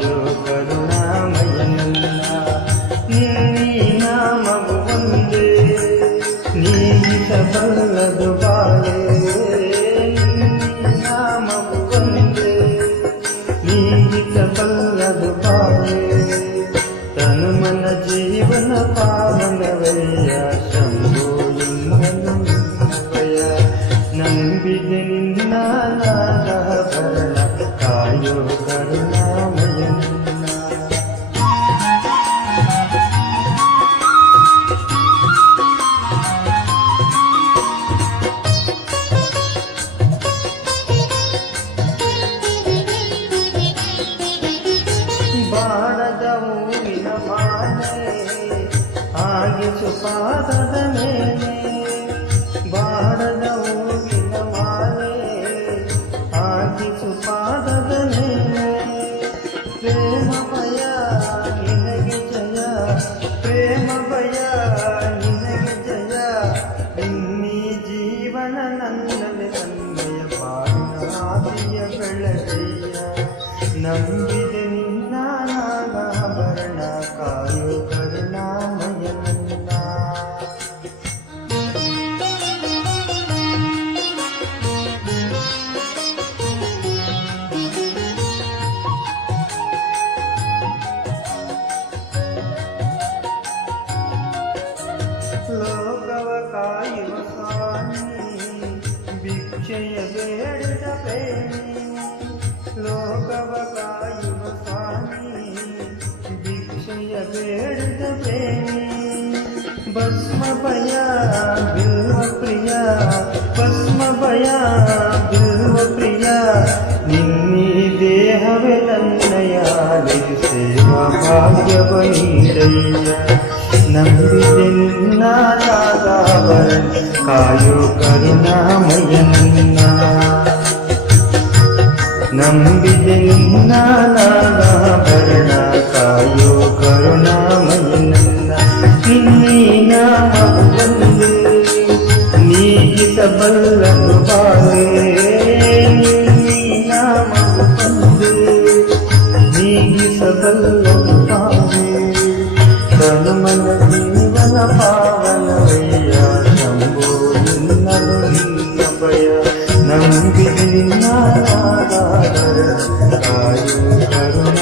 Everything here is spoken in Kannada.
ಕಾಯೋ ಕರುಣಾಮಯನನ್ನ ನಿನ್ನೀ ನಾಮವು ಒಂದೇ ನೀಗಿಸಬಲ್ಲದು ಬಾಳೆ ನಿನ್ನೀ ನಾಮವು ಒಂದೇ ನೀಗಿಸಬಲ್ಲದು ಬಾಳೆ ತನು ಮನ ಜೀವನ ಪಾವನವಯ್ಯ ಶಂಭೋ ಇನ್ನನುವಯ ನಂಬಿದೆ ನಿನ್ನ ನಾದಾಭರಣ ಕಾಯೋ ಕರುಣಾಮಯನನ್ನ ಬಾಣದ ಹೂವಿನ ಮಾಲೆ ಆಗಿಸು ಪಾದದ ಮೇಲೆ ಬಾಣದ ಹೂವಿನ ಮಾಲೆ ಆಗಿಸು ಪಾದದ ಮೇಲೆ ಪ್ರೇಮ ಭಯ ನಿನಗೆ ಜಯ ಪ್ರೇಮ ಭಯ ನಿನಗೆ ಜಯ ಇನ್ನೀ ಜೀವನ ನನ್ನಲ್ಲಿ ತನ್ನೆಯ ಬಾಳಿನ ಆದಿಯ ಬೆಳಗಯ್ಯ ನಂಬಿದೆ ನಿನ್ನ ನಾಗಾಭರಣ ಕಾಯೋ ಕರುಣಾಮಯನನ್ನ ಲೋಕವ ಕಾಯುವ ಸ್ವಾಮಿ ಭಿಕ್ಷೆಯ ಬೇಡಿದ ಪ್ರೇಮಿ ಲೋಕವ ಕಾಯುವ ಸ್ವಾಮಿ ಭಿಕ್ಷೆಯ ಬೇಡಿದ ಪ್ರೇಮಿ ಭಸ್ಮ ಭಯ ಬಿಲ್ವ ಪ್ರಿಯ ಭಸ್ಮ ಭಯ ಬಿಲ್ವ ಪ್ರಿಯ ನಿನ್ನೀ ದೇಹವೇ ನನ್ನಯ ಸೇವಾ ಭಾಗ್ಯವ ನೀಡಯ್ಯ ನಂಬಿದೆ ನಿನ್ನ ನಾಗಾಭರಣ ಕಾಯೋ ಕರುಣಾಮಯನನ್ನ ನಂಬಿದೆ ನಿನ್ನ ನಾಗಾಭರಣ ಕಾಯೋ ಕರುಣಾಮಯನನ್ನ ನಿನ್ನೀ ನಾಮವು ಒಂದೇ ನೀಗಿಸಬಲ್ಲದು ಬಾಳೆ ನಿನ್ನೀ ನಾಮವು ಒಂದೇ ನೀಗಿಸಬಲ್ಲದು ಬಾಳೆ ತನುಮನ ಜೀವನ ಪಾವನವಯ್ಯ ಶಂಭೋ ನಿನ್ನನು ನಿನ್ನ ಭಯ ನಂಬಿದೆ ನಿನ್ನ ನಾಗಾಭರಣ ಕಾಯೋ ಕರುಣ